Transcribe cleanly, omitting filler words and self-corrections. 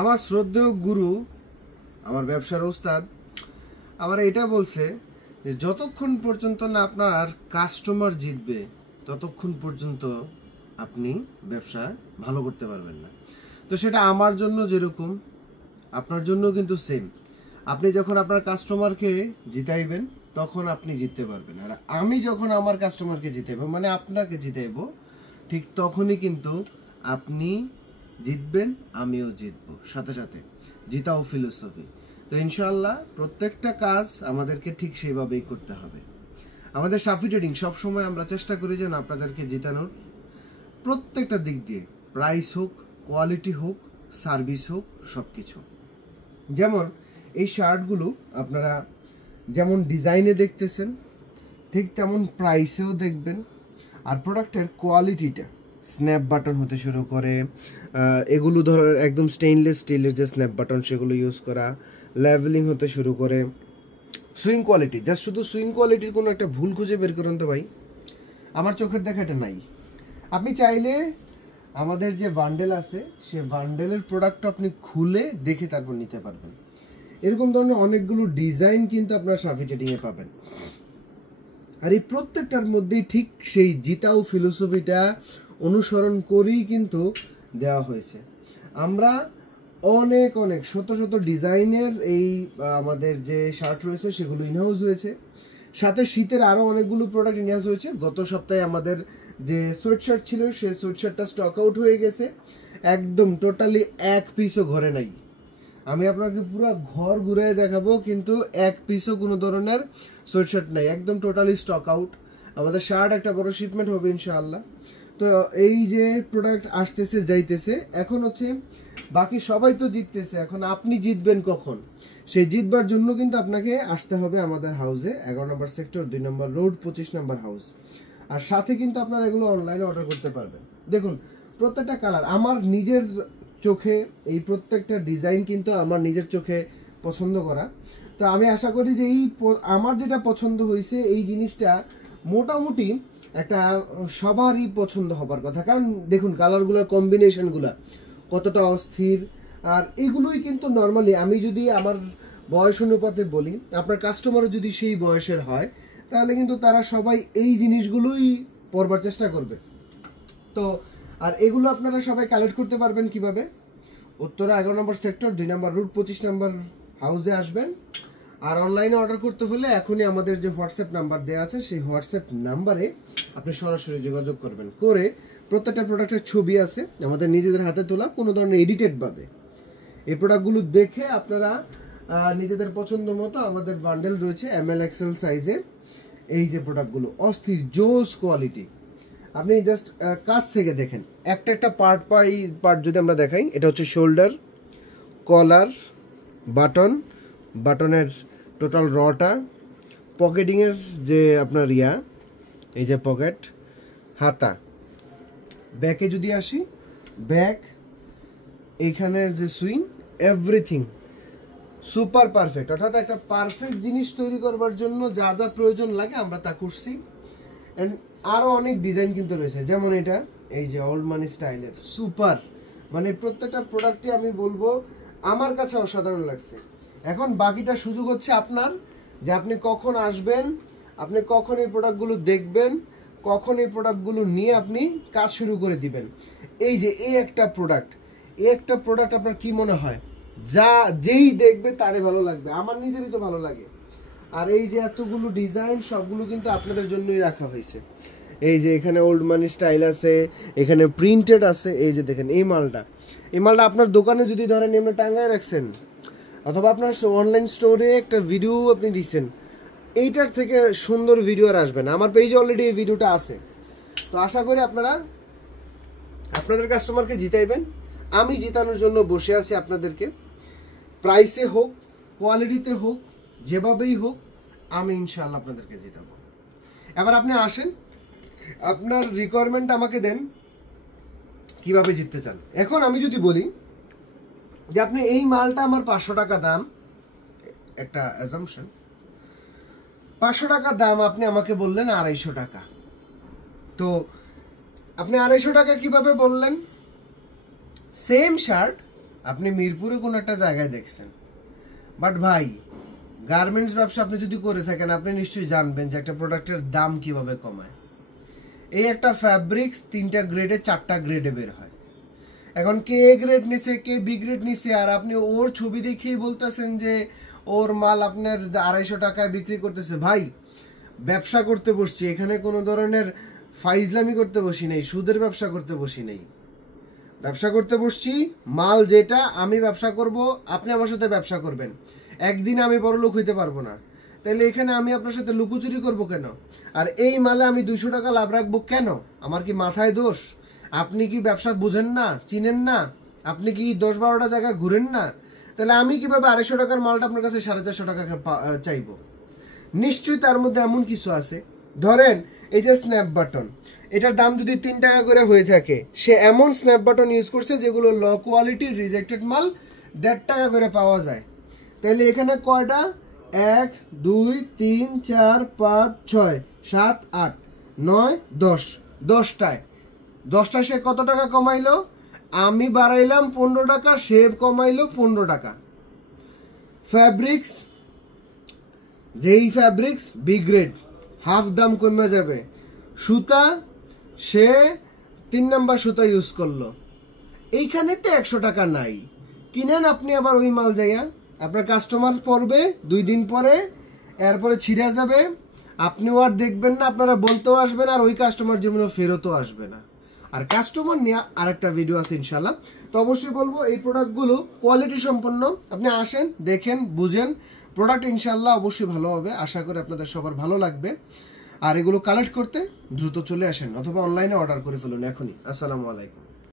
আমার শ্রদ্ধেয় গুরু, আমার ব্যবসার ওস্তাদ আমার এটা বলছে যে যতক্ষণ পর্যন্ত না আপনার কাস্টমার জিতবে ততক্ষণ পর্যন্ত আপনি ব্যবসা ভালো করতে পারবেন না। তো সেটা আমার জন্য যেরকম আপনার জন্য কিন্তু সেম। আপনি যখন আপনার কাস্টমারকে জিতাইবেন তখন আপনি জিততে পারবেন, আর আমি যখন আমার কাস্টমারকে জিতাইব মানে আপনাকে জিতাইব, ঠিক তখনই কিন্তু আপনি জিতবেন, আমিও জিতবো। সাথে সাথে জিতাও ফিলোসফি। তো ইনশাআল্লাহ প্রত্যেকটা কাজ আমাদেরকে ঠিক সেইভাবেই করতে হবে। আমাদের সাফি ট্রেডিং সবসময় আমরা চেষ্টা করি যেন আপনাদেরকে জিতানোর, প্রত্যেকটা দিক দিয়ে, প্রাইস হোক, কোয়ালিটি হোক, সার্ভিস হোক, সব কিছু। যেমন এই শার্টগুলো আপনারা যেমন ডিজাইনে দেখতেছেন ঠিক তেমন প্রাইসেও দেখবেন। আর প্রোডাক্টের কোয়ালিটিটা, স্ন্যাপ বাটন হতে শুরু করে, এগুলো ধরো একদম স্টেইনলেস স্টিলের যে স্ন্যাপ বাটন সেগুলো ইউজ করা, লেভেলিং হতে শুরু করে, সুইং কোয়ালিটি, জাস্ট শুধু সুইং কোয়ালিটির কোনো একটা ভুল খুঁজে বের করুন তো ভাই, আমার চোখের দেখা এটা নাই। আপনি চাইলে আমাদের যে বান্ডেল আছে সে বান্ডেলের প্রোডাক্ট আপনি খুলে দেখে তারপর নিতে পারবেন। এরকম ধরনের অনেকগুলো ডিজাইন কিন্তু আপনার সাফি ট্রেডিংয়ে পাবেন। আর এই প্রত্যেকটার মধ্যেই ঠিক সেই জিতাও ফিলোসফিটা অনুসরণ করেই কিন্তু দেওয়া হয়েছে। আমরা অনেক অনেক শত শত ডিজাইনের এই আমাদের যে শার্ট রয়েছে সেগুলো ইনহাউস হয়েছে, সাথে শীতের আরও অনেকগুলো প্রোডাক্ট ইনহাউস হয়েছে। গত সপ্তাহে আমাদের যে সোয়েটশার্ট ছিল সেই সোয়েটশার্টটা স্টক আউট হয়ে গেছে, একদম টোটালি এক পিসও ঘরে নাই। আমি আপনাকে পুরো ঘর ঘুরে দেখাবো, কিন্তু এক পিসও কোনো ধরনের সোয়েটশার্ট নাই, একদম টোটালি স্টক আউট। আমাদের শার্ট একটা বড় শিপমেন্ট হবে ইনশাআল্লাহ। তো এই যে প্রোডাক্ট আসতেছে যাইতেছে, এখন হচ্ছে বাকি সবাই তো জিততেছে, এখন আপনি জিতবেন কখন? সেই জিতবার জন্য কিন্তু আপনাকে আসতে হবে আমাদের হাউসে, 11 নম্বর সেক্টর, 2 নম্বর রোড, 25 নম্বর হাউস। আর সাথে কিন্তু আপনারা এগুলো অনলাইনে অর্ডার করতে পারবেন। দেখুন প্রত্যেকটা কালার আমার নিজের চোখে, এই প্রত্যেকটা ডিজাইন কিন্তু আমার নিজের চোখে পছন্দ করা। তো আমি আশা করি যে এই আমার যেটা পছন্দ হয়েছে এই জিনিসটা মোটামুটি একটা সবারই পছন্দ হবার কথা। কারণ দেখুন কালারগুলোর কম্বিনেশনগুলো কতটা অস্থির। আর এগুলোই কিন্তু নর্মালি আমি যদি আমার বয়স অনুপাতে বলি, আপনার কাস্টমারও যদি সেই বয়সের হয় তাহলে কিন্তু তারা সবাই এই জিনিসগুলোই পরবার চেষ্টা করবে। তো আর এগুলো আপনারা সবাই কালেক্ট করতে পারবেন কিভাবে? উত্তরা 11 নম্বর সেক্টর, 2 নম্বর রুট, 25 নম্বর হাউসে আসবেন। আর অনলাইনে অর্ডার করতে হলে এখনই আমাদের যে হোয়াটসঅ্যাপ নাম্বার দেওয়া আছে সেই হোয়াটসঅ্যাপ নাম্বারে আপনি সরাসরি যোগাযোগ করবেন। করে প্রত্যেকটা প্রোডাক্টের ছবি আছে আমাদের নিজেদের হাতে তোলা, কোনো ধরনের এডিটেড বাদে। এই প্রোডাক্টগুলো দেখে আপনারা নিজেদের পছন্দ মতো, আমাদের বান্ডেল রয়েছে ML XL সাইজে। এই যে প্রোডাক্টগুলো অস্থির জোস কোয়ালিটি, আপনি জাস্ট কাছ থেকে দেখেন একটা একটা পার্ট বাই পার্ট যদি আমরা দেখাই। এটা হচ্ছে শোল্ডার, কলার, বাটন, বাটনের টোটাল রটা, পকেটিংয়ের যে আপনার এই যে পকেট, হাতা, ব্যাকে যদি আসি, ব্যাক, এইখানের যে সুইং, এভরিথিং সুপার পারফেক্ট। অর্থাৎ একটা পারফেক্ট জিনিস তৈরি করবার জন্য যা যা প্রয়োজন লাগে আমরা তা করছি। অ্যান্ড আরও অনেক ডিজাইন কিন্তু রয়েছে, যেমন এটা এই যে ওল্ড মানি স্টাইলের সুপার, মানে প্রত্যেকটা প্রোডাক্টই আমি বলবো আমার কাছে অসাধারণ লাগছে। এখন বাকিটা সুযোগ হচ্ছে আপনার, যে আপনি কখন আসবেন, আপনি কখন এই প্রোডাক্টগুলো দেখবেন, কখন এই প্রোডাক্টগুলো নিয়ে আপনি কাজ শুরু করে দিবেন। এই যে এই একটা প্রোডাক্ট আপনার কি মনে হয়? যেই দেখবে তারই ভালো লাগবে, আমার নিজেরই তো ভালো লাগে। আর এই যে এতগুলো ডিজাইন সবগুলো কিন্তু আপনাদের জন্যই রাখা হয়েছে। এই যে এখানে ওল্ড মানি স্টাইল আছে, এখানে প্রিন্টেড আছে। এই যে দেখেন এই মালটা আপনার দোকানে যদি ধরেন এমনি টাঙ্গায় রাখছেন, অথবা আপনার অনলাইন স্টোরে একটা ভিডিও আপনি দিচ্ছেন, এইটার থেকে সুন্দর ভিডিও আর আসবে না। আমার পেজে অলরেডি এই ভিডিওটা আছে। তো আশা করি আপনারা আপনাদের কাস্টমারকে জিতাইবেন। আমি জিতানোর জন্য বসে আছি আপনাদেরকে, প্রাইসে হোক, কোয়ালিটিতে হোক, যেভাবেই হোক, আমি ইনশাআল্লাহ আপনাদেরকে জিতাবো। এবার আপনি আসেন, আপনার রিকোয়ারমেন্ট আমাকে দেন, কিভাবে জিততে চান। এখন আমি যদি বলি যে আপনি এই মালটা আমার 500 টাকা দাম, একটা অ্যাজাম্পশন, 500 টাকা দাম, আপনি আমাকে বললেন 250 টাকা। তো আপনি 250 টাকা কিভাবে বললেন? সেম শার্ট আপনি মিরপুরে কোনো একটা জায়গায় দেখছেন, বাট ভাই গার্মেন্টস ব্যবসা আপনি যদি করে থাকেন আপনি নিশ্চয়ই জানবেন যে একটা প্রোডাক্টের দাম কিভাবে কমায়। এই একটা ফ্যাব্রিক্স 3টা গ্রেডে 4টা গ্রেডে বের হয়। এখন কে এ গ্রেড নিছে, কে বি গ্রেড নিছে, আর আপনি ওর ছবি দেখেই বলতেছেন যে ওর মাল আপনার 250 টাকায় বিক্রি করতেছে। ভাই ব্যবসা করতে বসছি, এখানে কোনো ধরনের ফাইজলামি করতে বসি নেই, সুদের ব্যবসা করতে বসি নেই। ব্যবসা করতে বসছি, মাল যেটা আমি ব্যবসা করব, আপনি আমার সাথে ব্যবসা করবেন। একদিন আমি বড় লোক হইতে পারবো না, তাহলে এখানে আমি আপনার সাথে লুকোচুরি করব কেন? আর এই মালে আমি 200 টাকা লাভ রাখবো কেন? আমার কি মাথায় দোষ? আপনি কি ব্যবসা বুঝেন না, চিনেন না? আপনি কি 10-12টা জায়গায় ঘুরেন না? তাহলে আমি কিভাবে 250 টাকার মালটা আপনার কাছে 450 টাকা চাইবো? নিশ্চয়ই তার মধ্যে এমন কিছু আছে। ধরেন এই যে স্ন্যাপ বাটন, এটার দাম যদি 3 টাকা করে হয়ে থাকে, সে এমন স্ন্যাপ বাটন ইউজ করছে যেগুলো লো কোয়ালিটি রিজেক্টেড মাল 1.5 টাকা করে পাওয়া যায়। তাহলে এখানে কয়টা? 1 2 3 4 5 6 7 8 9 10, 10টায় সে কত টাকা কমাইলো? আমি বাড়াইলাম 15 টাকা, সে কমাইলো 15 টাকা। ফ্যাব্রিক্স, যেই ফ্যাব্রিক্স বি গ্রেড, হাফ দাম কমে যাবে। সুতা, সে 3 নাম্বার সুতা ইউজ করলো, এইখানে তো 100 টাকা নাই। কিনেন আপনি আবার ওই মাল যাইয়া, আপনার কাস্টমার পড়বে 2 দিন পরে, এরপরে ছিঁড়া যাবে, আপনিও আর দেখবেন না, আপনারা বলতেও আসবেন, আর ওই কাস্টমার জীবনে ফেরতও আসবে না। আর কাস্টমার নিয়ে আরেকটা ভিডিও আছে ইনশাল্লাহ। তো অবশ্যই বলবো এই প্রোডাক্টগুলো কোয়ালিটি সম্পন্ন, আপনি আসেন, দেখেন, বুঝেন, প্রোডাক্ট ইনশাল্লাহ অবশ্যই ভালো হবে। আশা করি আপনাদের সবার ভালো লাগবে। আর এগুলো কালেক্ট করতে দ্রুত চলে আসেন, অথবা অনলাইনে অর্ডার করে ফেলুন এখনই। আসসালামু আলাইকুম।